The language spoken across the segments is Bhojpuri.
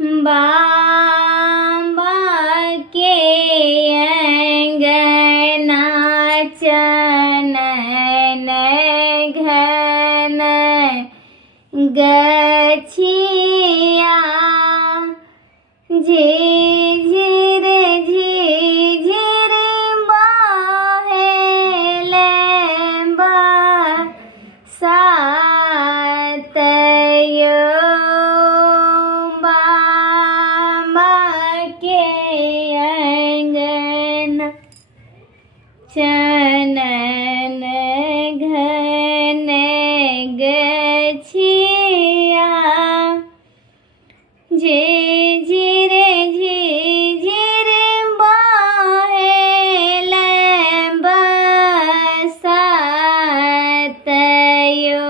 बाबा के अंगना चनन घन गछिया झिझिर झिझिर बहेले बरसातयो बाबा के अंगना चनन घन गछिया झिझिर झिझिर बहेले बरसातयो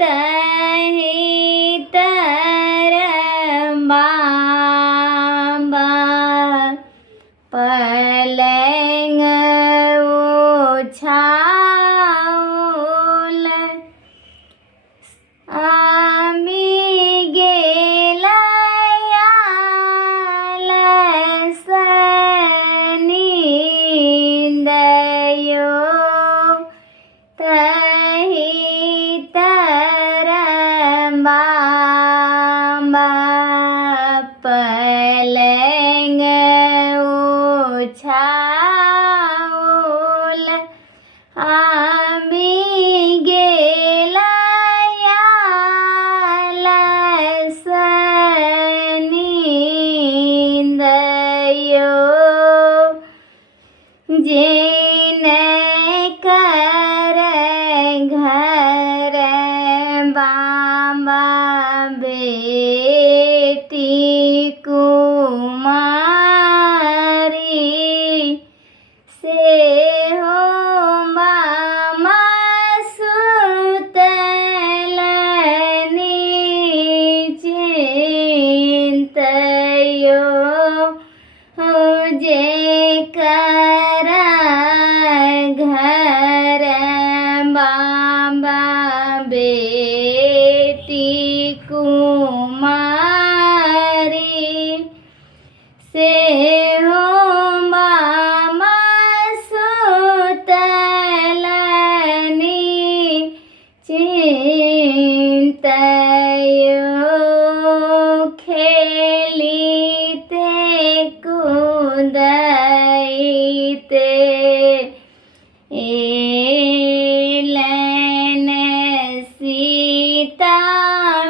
तहि तर बाबा पलंग ओछाओल आमी गेलयाल सनिंदयो तहि तर बाबा पलंग ओछाओल आमी गेलयाल सनिंदयो जिन कर घर बाबा बेटी कुमारी से हो बाबा सुतल निश्चिंतयो जे कर घर बाबा बेटी कुमारी से हो बाबा सुतल निश्चिंतयो खेलिते कूदते एलन सीता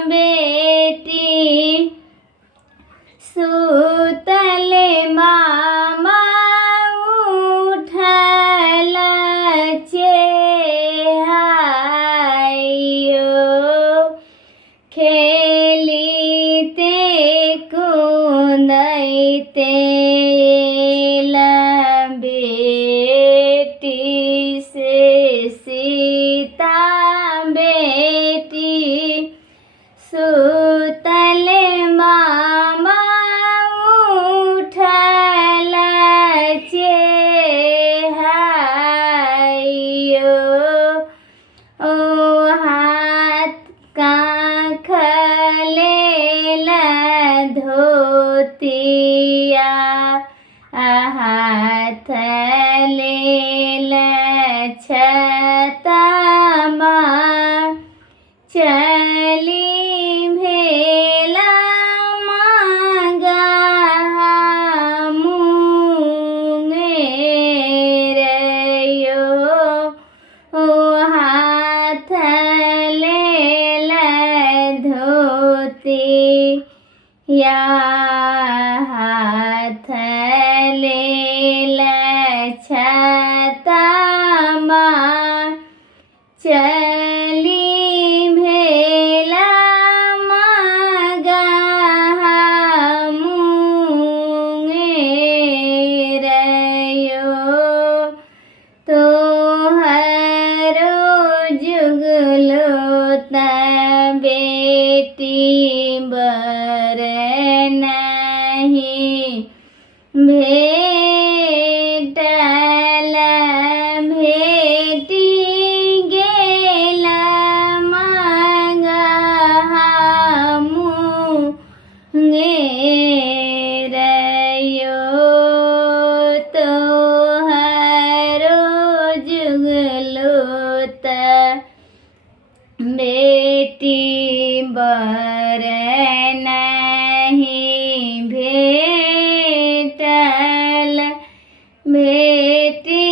बेटी सुतल बाबा उठल चेहाइयो खेलिते कूदते बेटी से सीता बेटी सुतल बाबा उठल चेहाइयो ओ हाथ काख लेल धोतिया हाथ लेल छतमा चली भेला मांगा मुंगेरयो ओ हाथ लेल धोती या हाथ लेल छतमा चली भेला मांगा मुंगेरयो तोहरो जुगलो त बेटी बर नहीं भेटल भेटी गेल मांगा बेटी बर नहीं भेटल भेटी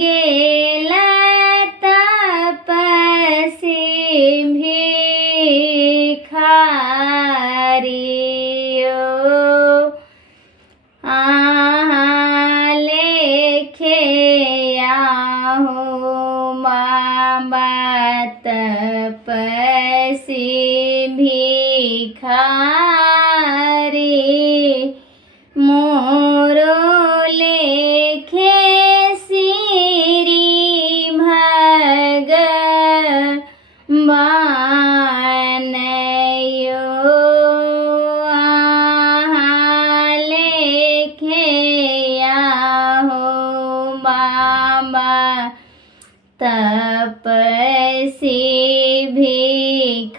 गेला तपसी भिखारियो लेखे आहो बाबा तपसी भिखारी मोरो लेखे श्री भगवान यो लेखे आहो बाबा तपसी भिखारी